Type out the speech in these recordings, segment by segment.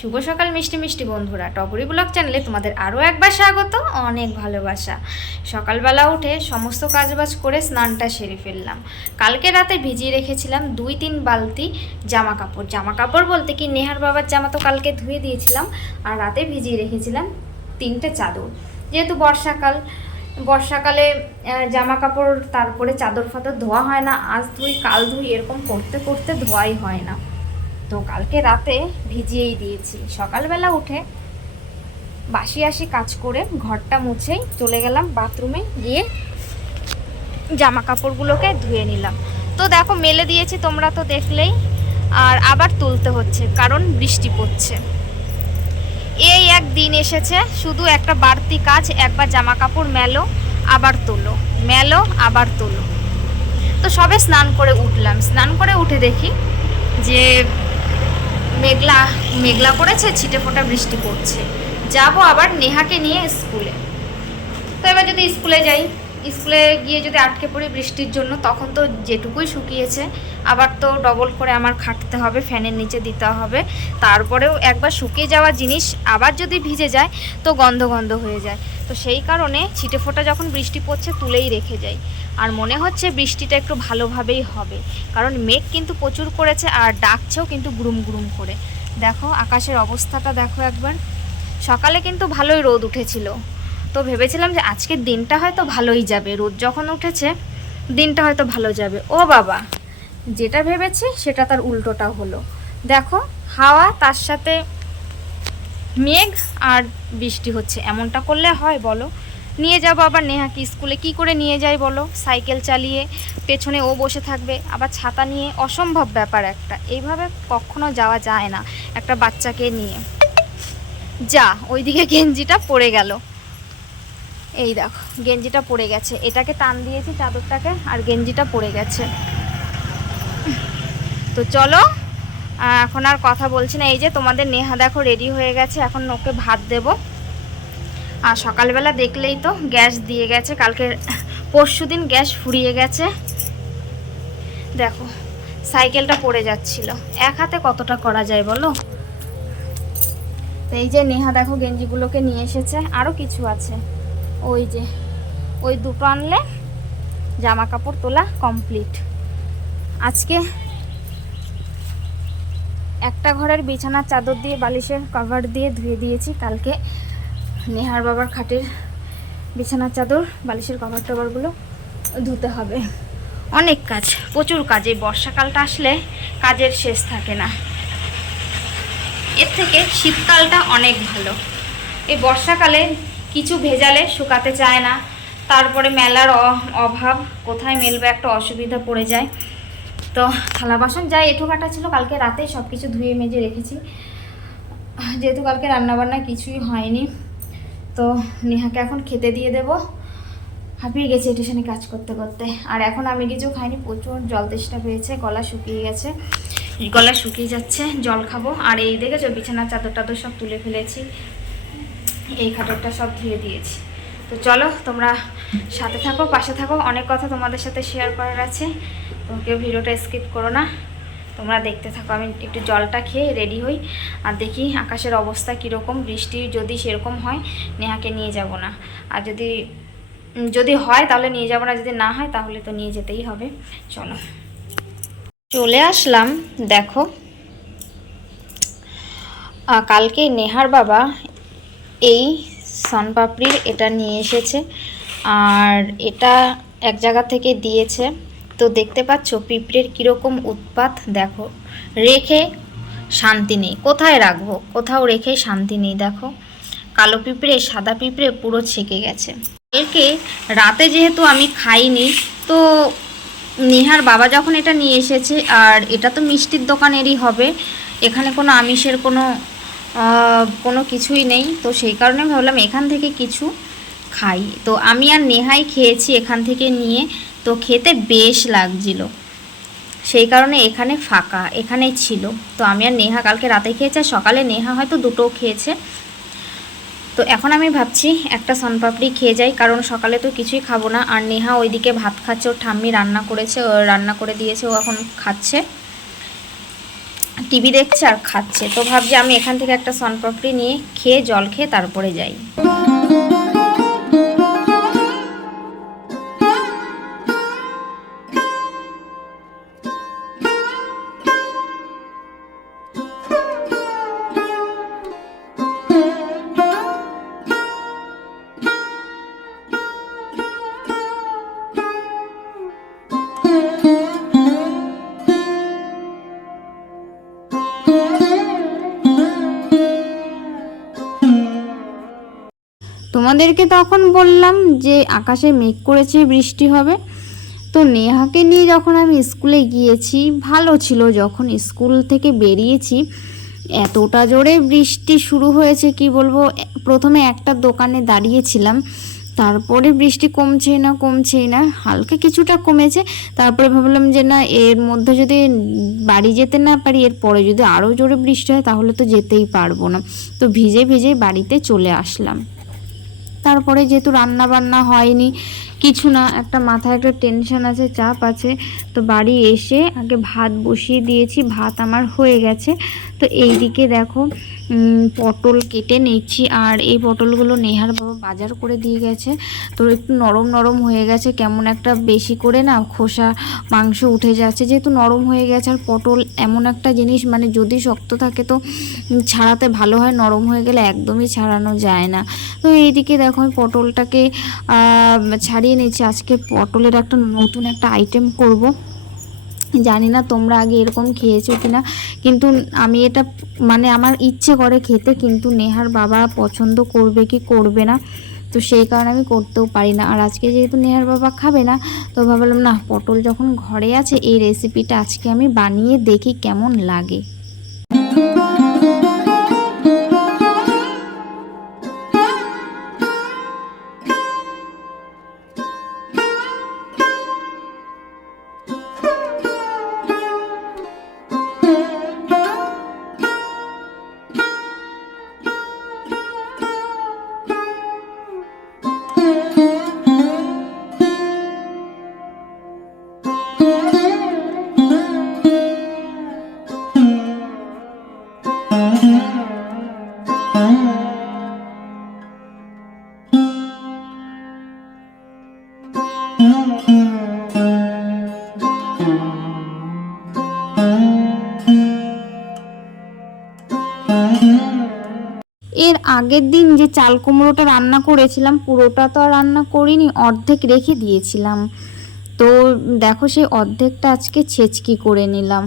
শুভ সকাল মিষ্টি মিষ্টি বন্ধুরা, টগরি ব্লগ চ্যানেলে তোমাদের আরও একবার স্বাগত, অনেক ভালোবাসা। সকালবেলা উঠে সমস্ত কাজবাজ করে স্নানটা সেরে ফেললাম। কালকে রাতে ভিজিয়ে রেখেছিলাম 2-3 বালতি জামা কাপড় বলতে কি নেহার বাবার জামা তো কালকে ধুয়ে দিয়েছিলাম, আর রাতে ভিজিয়ে রেখেছিলাম 3টে চাদর। যেহেতু বর্ষাকালে জামা কাপড় তারপরে চাদর ফাদর ধোয়া হয় না, আজ ধুই কাল ধুই এরকম করতে করতে ধোয়াই হয় না। তো কালকে রাতে ভিজিয়েই দিয়েছি। সকালবেলা উঠে বাসি কাজ করে ঘরটা মুছেই চলে গেলাম বাথরুমে, গিয়ে জামা কাপড়গুলোকে ধুয়ে নিলাম। তো দেখো মেলে দিয়েছি, তোমরা তো দেখলেই। আর আবার তুলতে হচ্ছে কারণ বৃষ্টি পড়ছে। এই একদিন এসেছে শুধু একটা বাড়তি কাজ, একবার জামা কাপড় মেলো আবার তোলো, মেলো আবার তোলো। তো সবে স্নান করে উঠলাম, স্নান করে উঠে দেখি যে মেঘলা করেছে, ছিটে ফোঁটা বৃষ্টি পড়ছে। যাব আবার নেহাকে নিয়ে স্কুলে। তো এবার যদি স্কুলে গিয়ে যদি আটকে পড়ি বৃষ্টির জন্য, তখন তো যেটুকুই শুকিয়েছে আবার তো ডবল করে আমার খাটতে হবে, ফ্যানের নিচে দিতে হবে। তারপরেও একবার শুকিয়ে যাওয়া জিনিস আবার যদি ভিজে যায় তো গন্ধ হয়ে যায়। তো সেই কারণে ছিটে ফোঁটা যখন বৃষ্টি পড়ছে তুলেই রেখে যাই। আর মনে হচ্ছে বৃষ্টিটা একটু ভালোভাবেই হবে, কারণ মেঘ কিন্তু প্রচুর করেছে আর ডাকছেও কিন্তু গুরুম গুরুম করে। দেখো আকাশের অবস্থাটা দেখো একবার। সকালে কিন্তু ভালোই রোদ উঠেছিল, তো ভেবেছিলাম যে আজকের দিনটা হয়তো ভালোই যাবে, রোদ যখন উঠেছে দিনটা হয়তো ভালো যাবে। ও বাবা, যেটা ভেবেছি সেটা তার উল্টোটা হলো। দেখো হাওয়া, তার সাথে মেঘ আর বৃষ্টি হচ্ছে। এমনটা করলে হয় বলো? নিয়ে যাবো আবার নেহাকে স্কুলে, কি করে নিয়ে যাই বলো? সাইকেল চালিয়ে পেছনে ও বসে থাকবে, আবার ছাতা নিয়ে, অসম্ভব ব্যাপার একটা। এইভাবে কখনো যাওয়া যায় না একটা বাচ্চাকে নিয়ে। যা, ওইদিকে গেঞ্জিটা পড়ে গেল, এই দেখো গেঞ্জিটা পড়ে গেছে। এটাকে টান দিয়েছি চাদরটাকে, আর গেঞ্জিটা পড়ে গেছে। তো চলো, এখন আর কথা বলছি না। এই যে তোমাদের নেহা দেখো রেডি হয়ে গেছে, এখন ওকে ভাত দেব। আর সকালবেলা দেখলেই তো গ্যাস দিয়ে গেছে, কালকে পরশুদিন গ্যাস ফুরিয়ে গেছে। দেখো সাইকেলটা পড়ে যাচ্ছিল, এক হাতে কতটা করা যায় বলো? তো এই যে নেহা দেখো গেঞ্জিগুলোকে নিয়ে এসেছে, আরও কিছু আছে। ওই যে ওই দুটো আনলে জামা কাপড় তোলা কমপ্লিট। আজকে একটা ঘরের বিছানার চাদর দিয়ে বালিশের কভার দিয়ে ধুয়ে দিয়েছি। কালকে নেহার বাবার খাটের বিছানার চাদর বালিশের কভার টভারগুলো ধুতে হবে। অনেক কাজ, প্রচুর কাজ। এই বর্ষাকালটা আসলে কাজের শেষ থাকে না। এর থেকে শীতকালটা অনেক ভালো। এই বর্ষাকালে কিছু ভেজালে শুকাতে চায় না, তারপরে মেলার অভাব, কোথায় মেলবে একটা অসুবিধা পড়ে যায়। তো থালা বাসন যাই এঁঠোকাটা ছিল কালকে রাতে সব কিছু ধুয়ে মেজে রেখেছি, যেহেতু কালকে রান্নাবান্না কিছুই হয়নি। তো নেহাকে এখন খেতে দিয়ে দেব, হাঁপিয়ে গেছে স্টেশনে কাজ করতে করতে। আর এখন আমি কিছু খাইনি, প্রচুর জল তেষ্টা পেয়েছে, গলা শুকিয়ে গেছে, গলা শুকিয়ে যাচ্ছে, জল খাবো। আর এই দেখেছো বিছানার চাদর টাদর সব তুলে ফেলেছি, এই খাটেরটা সব ধুয়ে দিয়েছি। তো চলো তোমরা সাথে থাকো, পাশে থাকো, অনেক কথা তোমাদের সাথে শেয়ার করার আছে। তো কেউ ভিডিওটা স্কিপ করো না, তোমরা দেখতে থাকো। আমি একটু জলটা খেয়ে রেডি হই আর দেখি আকাশের অবস্থা কীরকম। বৃষ্টি যদি সেরকম হয় নেহাকে নিয়ে যাব না, আর যদি হয় তাহলে নিয়ে যাব না, যদি না হয় তাহলে তো নিয়ে যেতেই হবে। চলো চলে আসলাম। দেখো কালকে নেহার বাবা এই সনপাপড়ির এটা নিয়ে এসেছে, আর এটা এক জায়গা থেকে দিয়েছে। তো দেখতে পাচ্ছ পিঁপড়ের কীরকম উৎপাত, দেখো রেখে শান্তি নেই, কোথায় রাখবো, কোথাও রেখে শান্তি নেই। দেখো কালো পিঁপড়ে সাদা পিঁপড়ে পুরো ছেকে গেছে। কালকে রাতে যেহেতু আমি খাইনি, তো নেহার বাবা যখন এটা নিয়ে এসেছে, আর এটা তো মিষ্টির দোকানেরই হবে, এখানে কোনো আমিষের কোনো কিছুই নেই। তো সেই কারণে ভাবলাম এখান থেকে কিছু খাই। তো আমি আর নেহাই খেয়েছি এখান থেকে নিয়ে, তো খেতে বেশ লাগছিল, সেই কারণে এখানে ফাঁকা, এখানেই ছিল। তো আমি আর নেহা কালকে রাতে খেয়েছি, আর সকালে নেহা হয়তো দুটো খেয়েছে। তো এখন আমি ভাবছি একটা সনপাপড়ি খেয়ে যাই, কারণ সকালে তো কিছুই খাবো না। আর নেহা ওইদিকে ভাত খাচ্ছে, ওর ঠাম্মি রান্না করে দিয়েছে, ও এখন খাচ্ছে। টিভি দেখছে আর খাচ্ছে। তো ভাবছি আমি এখান থেকে একটা শনপাপড়ি নিয়ে খেয়ে জল খেয়ে তারপরে যাই। তোমাদেরকে তখন বললাম যে আকাশে মেঘ করেছে, বৃষ্টি হবে। তো নেহাকে নিয়ে যখন আমি স্কুলে গিয়েছি, ভালো ছিল। যখন স্কুল থেকে বেরিয়েছি এতটা জোরে বৃষ্টি শুরু হয়েছে কি বলবো। প্রথমে একটা দোকানে দাঁড়িয়েছিলাম, তারপরে বৃষ্টি কমছেই না, হালকা কিছুটা কমেছে। তারপরে ভাবলাম যে না, এর মধ্যে যদি বাড়ি যেতে না পারি, এরপরে যদি আরও জোরে বৃষ্টি হয় তাহলে তো যেতেই পারবো না। তো ভিজে ভিজে বাড়িতে চলে আসলাম। তারপরে যেহেতু রান্না বান্না হয়নি, কিছু না, একটা মাথায় একটা টেনশন আছে, চাপ আছে। তো বাড়ি এসে আগে ভাত বসিয়ে দিয়েছি, ভাত আমার হয়ে গেছে। তো এই দিকে দেখো পটল কেটে নিচ্ছি। আর এই পটলগুলো নেহার বাবা বাজার করে দিয়ে গেছে। তো একটু নরম নরম হয়ে গেছে, কেমন একটা বেশি করে না খোসা মাংস উঠে যাচ্ছে, যেহেতু নরম হয়ে গেছে। আর পটল এমন একটা জিনিস, মানে যদি শক্ত থাকে তো ছাড়াতে ভালো হয়, নরম হয়ে গেলে একদমই ছাড়ানো যায় না। তো এইদিকে দেখো আমি পটলটাকে ছাড়িয়ে নিচ্ছি। আজকে পটলের একটা নতুন একটা আইটেম করব। জানি না তোমরা আগে এরকম খেয়েছো কিনা, কিন্তু আমি এটা মানে আমার ইচ্ছে করে খেতে, কিন্তু নেহার বাবা পছন্দ করবে কি করবে না, তো সেই কারণে আমি করতেও পারি না। আর আজকে যেহেতু নেহার বাবা খাবে না, তো ভাবলাম না, পটল যখন ঘরে আছে এই রেসিপিটা আজকে আমি বানিয়ে দেখি কেমন লাগে। এর আগের দিন যে চাল কুমড়োটা রান্না করেছিলাম, পুরোটা তো আর রান্না করিনি, অর্ধেক রেখে দিয়েছিলাম। তো দেখো সেই অর্ধেকটা আজকে ছেচকি করে নিলাম।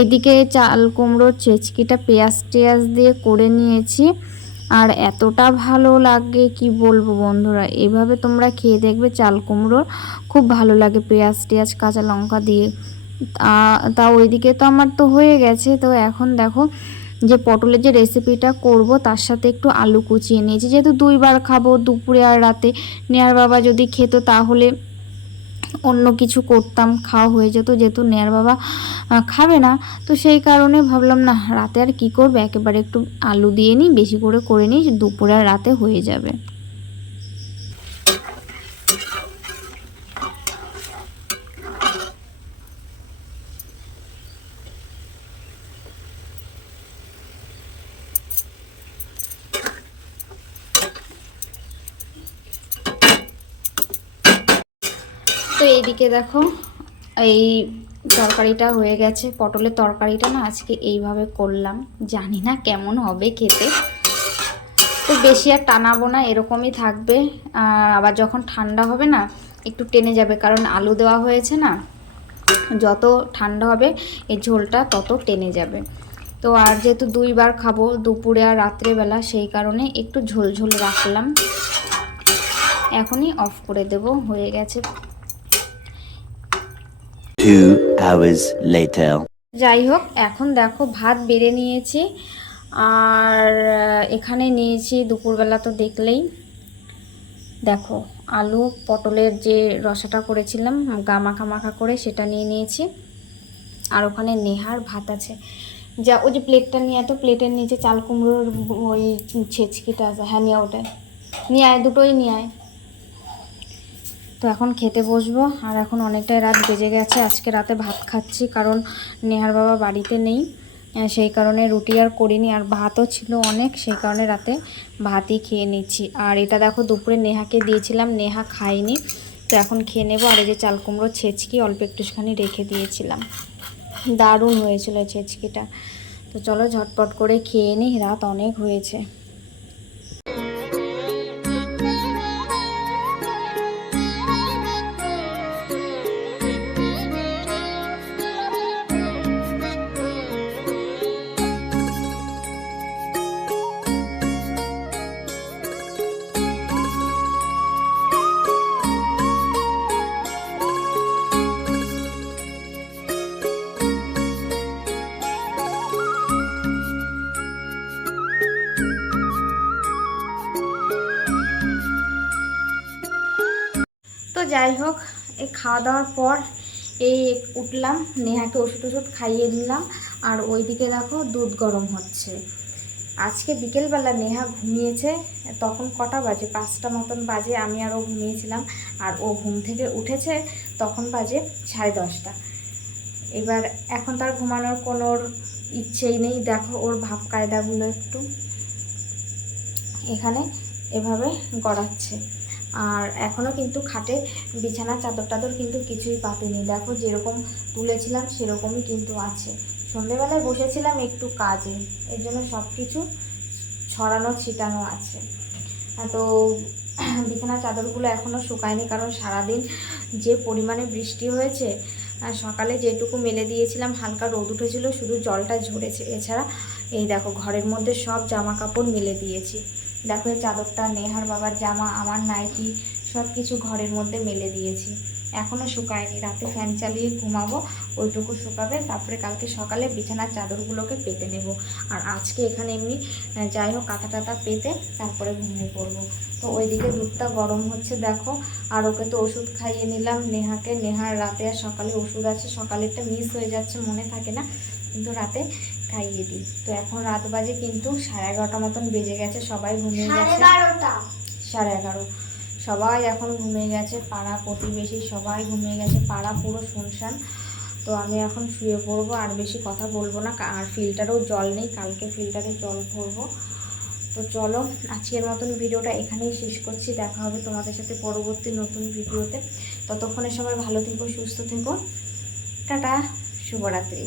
এদিকে চাল কুমড়োর ছেচকিটা পেঁয়াজ টেয়াজ দিয়ে করে নিয়েছি। আর এতটা ভালো লাগে কি বলবো বন্ধুরা, এভাবে তোমরা খেয়ে দেখবে, চাল কুমড়োর খুব ভালো লাগে পেঁয়াজ টেয়াজ কাঁচা লঙ্কা দিয়ে। তা ওইদিকে তো আমার তো হয়ে গেছে। তো এখন দেখো যে পটলের যে রেসিপিটা করব তার সাথে একটু আলু কুচিয়ে নিয়েছি, যেহেতু দুইবার খাবো, দুপুরে আর রাতে। নেয়ার বাবা যদি খেত তাহলে অন্য কিছু করতাম, খাওয়া হয়ে যেত, যেহেতু নেয়ার বাবা খাবে না। তো সেই কারণে ভাবলাম না, রাতে আর কি করবে, একেবারে একটু আলু দিয়ে নিই, বেশি করে নিই, দুপুরে আর রাতে হয়ে যাবে। তো এইদিকে দেখো এই তরকারিটা হয়ে গেছে। পটলের তরকারিটা না আজকে এইভাবে করলাম, জানি না কেমন হবে খেতে। তো বেশি আর টানাবো না, এরকমই থাকবে। আবার যখন ঠান্ডা হবে না একটু টেনে যাবে, কারণ আলু দেওয়া হয়েছে না, যত ঠান্ডা হবে এই ঝোলটা তত টেনে যাবে। তো আর যেহেতু দুইবার খাবো, দুপুরে আর রাত্রেবেলা, সেই কারণে একটু ঝোল ঝোল রাখলাম। এখনই অফ করে দেব, হয়ে গেছে। 2 hours later. যাই হোক, এখন দেখো ভাত বেড়ে নিয়েছি। আর এখানে নিয়েছি দুপুরবেলা, তো দেখলেই দেখো আলু পটলের যে রসাটা করেছিলাম মাখা মাখা করে, সেটা নিয়ে নিয়েছি। আর ওখানে নেহার ভাত আছে, যা ওই যে প্লেটটা নিয়ে, তো প্লেটের নিচে চাল কুমড়োর ওই ছেচকিটা আছে। হ্যাঁ নিয়ে, ওটাই নিয়ে আয়, দুটোই নিয়ে আয়। তো এখন খেতে বসবো। আর এখন অনেকটাই রাত বেজে গেছে, আজকে রাতে ভাত খাচ্ছি কারণ নেহার বাবা বাড়িতে নেই। সেই কারণে রুটি আর করিনি, আর ভাতও ছিল অনেক, সেই কারণে রাতে ভাতই খেয়ে নিচ্ছি। আর এটা দেখো দুপুরে নেহাকে দিয়েছিলাম, নেহা খাইনি, তো এখন খেয়ে নেবো। আর এই যে চাল কুমড়ো ছেচকি অল্প একটুখানি রেখে দিয়েছিলাম, দারুণ হয়েছিল ছেচকিটা। তো চলো ঝটপট করে খেয়ে নিই, রাত অনেক হয়েছে। তো যাই হোক, এই খাওয়া দাওয়ার পর এই উঠলাম, নেহাকে ওষুধ খাইয়ে দিলাম। আর ওইদিকে দেখো দুধ গরম হচ্ছে। আজকে বিকেলবেলা নেহা ঘুমিয়েছে, তখন কটা বাজে, 5টা মতন বাজে, আমি আর ও ঘুমিয়েছিলাম। আর ও ঘুম থেকে উঠেছে তখন বাজে 10:30। এবার এখন তার ঘুমানোর কোনো ইচ্ছেই নেই। দেখো ওর ভাব কায়দাগুলো একটু এখানে এভাবে গড়াচ্ছে। আর এখনও কিন্তু খাটে বিছানা চাদর টাদর কিন্তু কিছুই পাতেনি, দেখো যেরকম তুলেছিলাম সেরকমই কিন্তু আছে। সন্ধেবেলায় বসেছিলাম একটু কাজে, এর জন্য সব কিছু ছড়ানো ছিটানো আছে। তো বিছানা চাদরগুলো এখনও শুকায়নি, কারণ সারাদিন যে পরিমাণে বৃষ্টি হয়েছে। আর সকালে যেটুকু মেলে দিয়েছিলাম হালকা রোদ উঠেছিল, শুধু জলটা ঝরেছে, এছাড়া এই দেখো ঘরের মধ্যে সব জামা কাপড় মেলে দিয়েছি। দেখো এই চাদরটা, নেহার বাবার জামা, আমার নাইটি, সব কিছু ঘরের মধ্যে মেলে দিয়েছি, এখনও শুকায়নি। রাতে ফ্যান চালিয়ে ঘুমাবো, ওইটুকু শুকাবে, তারপরে কালকে সকালে বিছানার চাদরগুলোকে পেতে নেব। আর আজকে এখানে এমনি যাই হোক কাঁথা টাথা পেতে তারপরে ঘুমিয়ে পড়বো। তো ওইদিকে দুধটা গরম হচ্ছে দেখো। আর ওকে তো ওষুধ খাইয়ে নিলাম নেহাকে, নেহার রাতে আর সকালে ওষুধ আছে, সকালেরটা মিস হয়ে যাচ্ছে, মনে থাকে না, কিন্তু রাতে খাইয়ে দিই। তো এখন রাত বাজে কিন্তু 11:30 মতন বেজে গেছে, সবাই ঘুমিয়ে গেছে। 11:30 সবাই এখন ঘুমিয়ে গেছে, পাড়া প্রতিবেশী সবাই ঘুমিয়ে গেছে, পাড়া পুরো শুনশান। তো আমি এখন শুয়ে পড়বো, আর বেশি কথা বলবো না। আর ফিল্টারেও জল নেই, কালকে ফিল্টারে জল ভরবো। তো চলো আজকের মতন ভিডিওটা এখানেই শেষ করছি, দেখা হবে তোমাদের সাথে পরবর্তী নতুন ভিডিওতে। ততক্ষণে সবাই ভালো থেকো, সুস্থ থেকো, টাটা, শুভরাত্রি।